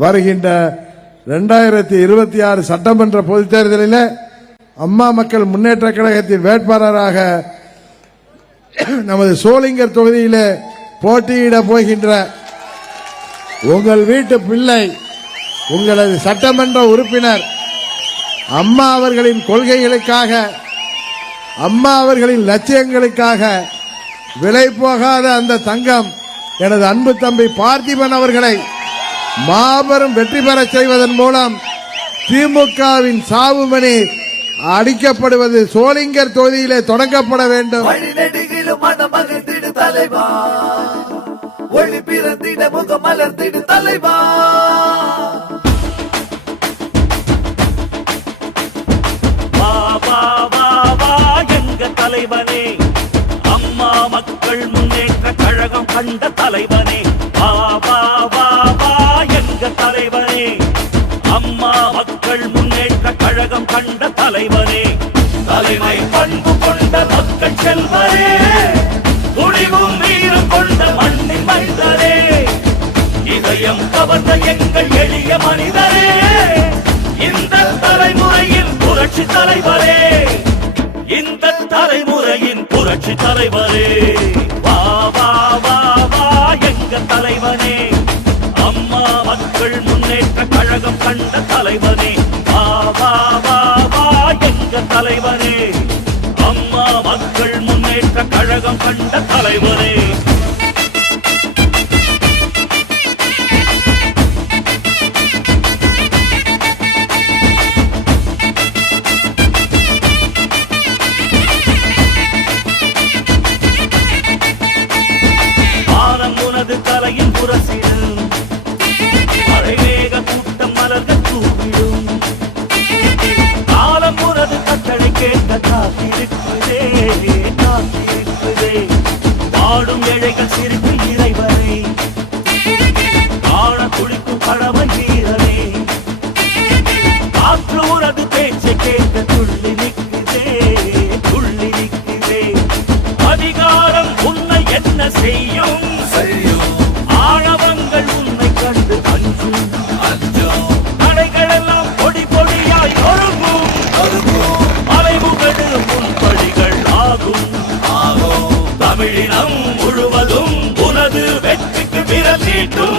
வருகின்ற இரண்டாயிரத்தி இருபத்தி ஆறு சட்டமன்ற பொதுத் தேர்தலில் அம்மா மக்கள் முன்னேற்ற கழகத்தின் வேட்பாளராக நமது சோளிங்கர் தொகுதியில் போட்டியிட போகின்ற உங்கள் வீட்டு பிள்ளை உங்களது சட்டமன்ற உறுப்பினர் அம்மா அவர்களின் கொள்கைகளுக்காக அம்மா அவர்களின் லட்சியங்களுக்காக விலை போகாத அந்த தங்கம் எனது அன்பு தம்பி பார்த்திபன் அவர்களை மாபெரும் வெற்றி பெறச் செய்வதன் மூலம் திமுகவின் சாவுமணி அடிக்கப்படுவது சோளிங்கர் தொகுதியிலே தொடங்கப்பட வேண்டும். தலைவா. ஒளி பிறந்திட முகம் மலர்ந்திடு தலைவா. வா தலைவனே. அம்மா மக்கள் முன்னேற்ற கழகம் கண்ட தலைவனே. அம்மா மக்கள் முன்னேற்ற கழகம் கண்ட தலைவரே தலைமை பண்பு கொண்ட மக்கள் செல்வரே. துணிவும் வீரம் கொண்ட மண்ணின் மனிதரே. இதயம் கவர்ந்த எங்கள் எளிய மனிதரே. இந்த தலைமுறையின் புரட்சி தலைவரே. இந்த தலைமுறையின் புரட்சி தலைவரே. வா வா வா வா எங்க தலைவனே. முன்னேற்ற கழகம் கண்ட தலைவனே. வா வா வா வா எங்க தலைவனே. அம்மா மக்கள் முன்னேற்ற கழகம் கண்ட தலைவனே. ஆடும் ஏழைகள் சிரிக்கும் இறைவரே ஆழ குளிக்கும் கடவன் வீரரே காற்று உனது பேச்சை கேட்க துள்ளி நிற்குதே துள்ளி நிற்குதே அதிகாரம் உன்னை என்ன செய்யும்? செய்யும் ஆழவங்கள் உன்னை கண்டு அஞ்சும். அஞ்சம் தடைகளெல்லாம் பொடி பொடியாய் ஒழுங்கும் அருகும் மலைமுகடு முன்படிகள் தமிழினம் முழுவதும் உனது வெற்றிக்கு விரல் நீட்டும்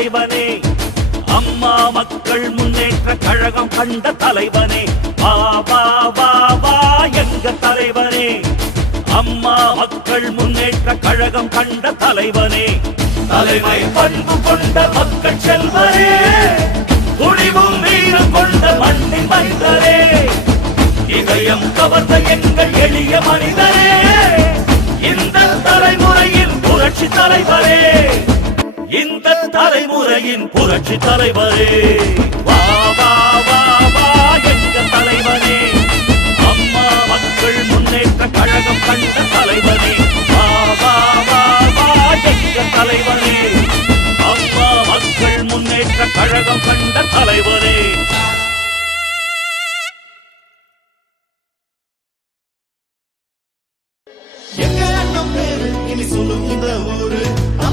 தலைவனே. அம்மா மக்கள் முன்னேற்ற கழகம் கண்ட தலைவனே. வா வா வா வா எங்க தலைவனே. அம்மா மக்கள் முன்னேற்ற கழகம் கண்ட தலைவனே. தலைமை பண்பு கொண்ட மக்கள் செல்வரே துணிவும் வீரம் கொண்ட மண்ணின் மைந்தரே. இதயம் கவர்ந்த எங்கள் எளிய மனிதரே. இந்த தலைமுறையின் புரட்சி தலைவரே. தலைமுறையின் புரட்சி தலைவரே. வா வா வா வா எங்க தலைவரே. அம்மா மக்கள் முன்னேற்ற கழகம் கண்ட தலைவரே. வா வா வா வா எங்க தலைவரே. அம்மா மக்கள் முன்னேற்ற கழகம் கண்ட தலைவரே. எங்க அண்ணன் பேரு இனி சொல்லும் இந்த ஊரு.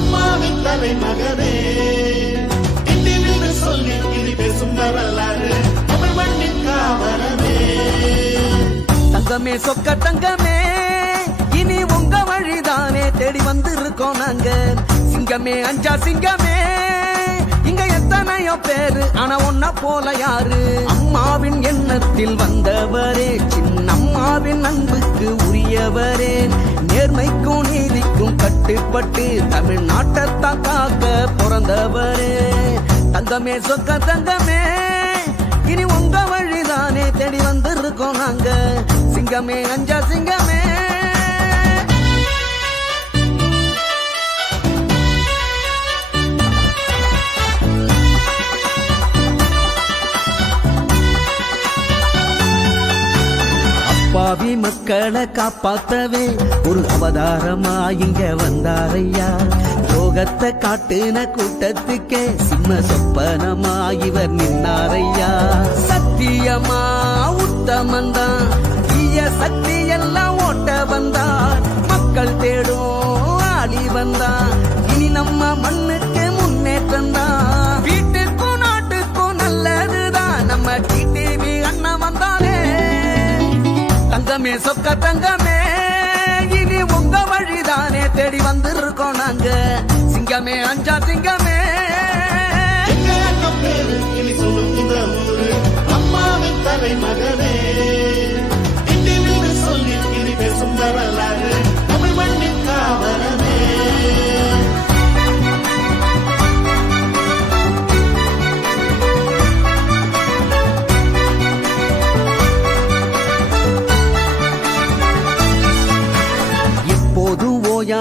அம்மாவின் தலைமகனே திண்டின்னு சொல்லி இனி பேசும் வரலாறு தமிழ் மண்ணின் காவலனே. தங்கமே சொக்க தங்கமே இனி உங்க வழிதானே தேடி வந்திருக்கோம் நாங்க. சிங்கமே அஞ்சா சிங்கமே இங்க எத்தனையோ பேரு ஆனா ஒன்ன போல யாரு? அம்மாவின் எண்ணத்தில் வந்தவரே சின்னம்மாவின் அன்புக்கு உரியவரே. நேர்மைக்கும் நீதி பாடுபட்டு தமிழ்நாட்டத்தான் காக்க பிறந்தவரே. தங்கமே சொக்க தங்கமே. இனி உங்க வழிதானே தேடி வந்திருக்கோம் நாங்க. சிங்கமே அஞ்சா சிங்கமே. பாவி மக்களை காப்பாத்தவே. ஒரு அவதாரமா இங்க வந்தாரையா? யோகத்தை காட்டுன கூட்டத்துக்கே சிம்ம சொப்பனமா இவர் நின்னாரையா? சத்தியமா? உத்தமந்தான் தீய சக்தி எல்லாம் ஓட்ட வந்தார். மக்கள் தேடும் ஆடி வந்தான். இனி நம்ம மண்ணுக்கு முன்னேற்றம் தான். தங்கமே சொக்க தங்கமே. இனி உங்க வழிதானே தேடி வந்திருக்கோம் நாங்க. சிங்கமே அஞ்சா சிங்கமே. எங்க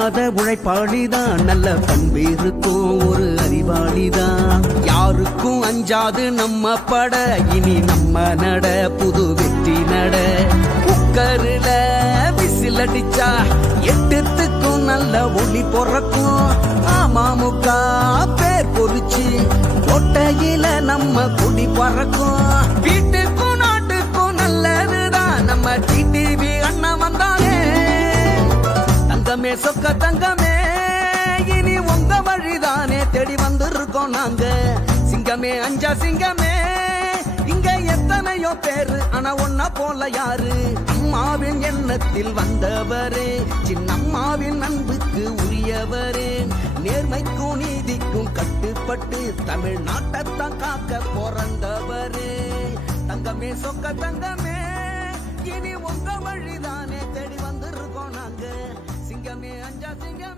இல்லாத உழைப்பாளிதான். நல்ல பண்பு இருக்கும் ஒரு அறிவாளிதான். யாருக்கும் அஞ்சாது நம்ம பட இனி நம்ம நட புது வெற்றி நட. குக்கருல விசில் அடிச்சா எட்டுத்துக்கும் நல்ல ஒளி பொறக்கும். அமமுக பேர் பொறிச்சு கொட்டையில நம்ம குடி பறக்கும். வீட்டு தங்கமே சொக்க தங்கமே. இனி உங்க வழிதானே தேடி வந்திருக்கோம் நாங்க. சிங்கமே அஞ்சா சிங்கமே. இங்க எத்தனையோ பேரு ஆனா ஒன்ன போல யாரு? அம்மாவின் எண்ணத்தில் வந்தவரே சின்னம்மாவின் அன்புக்கு உரியவரே. நேர்மைக்கும் நீதிக்கும் கட்டுப்பட்டு தமிழ்நாட்டத்தான் காக்க பிறந்தவரே. தங்கமே சொக்க தங்கமே. இனி உங்க வழி singa me anja singa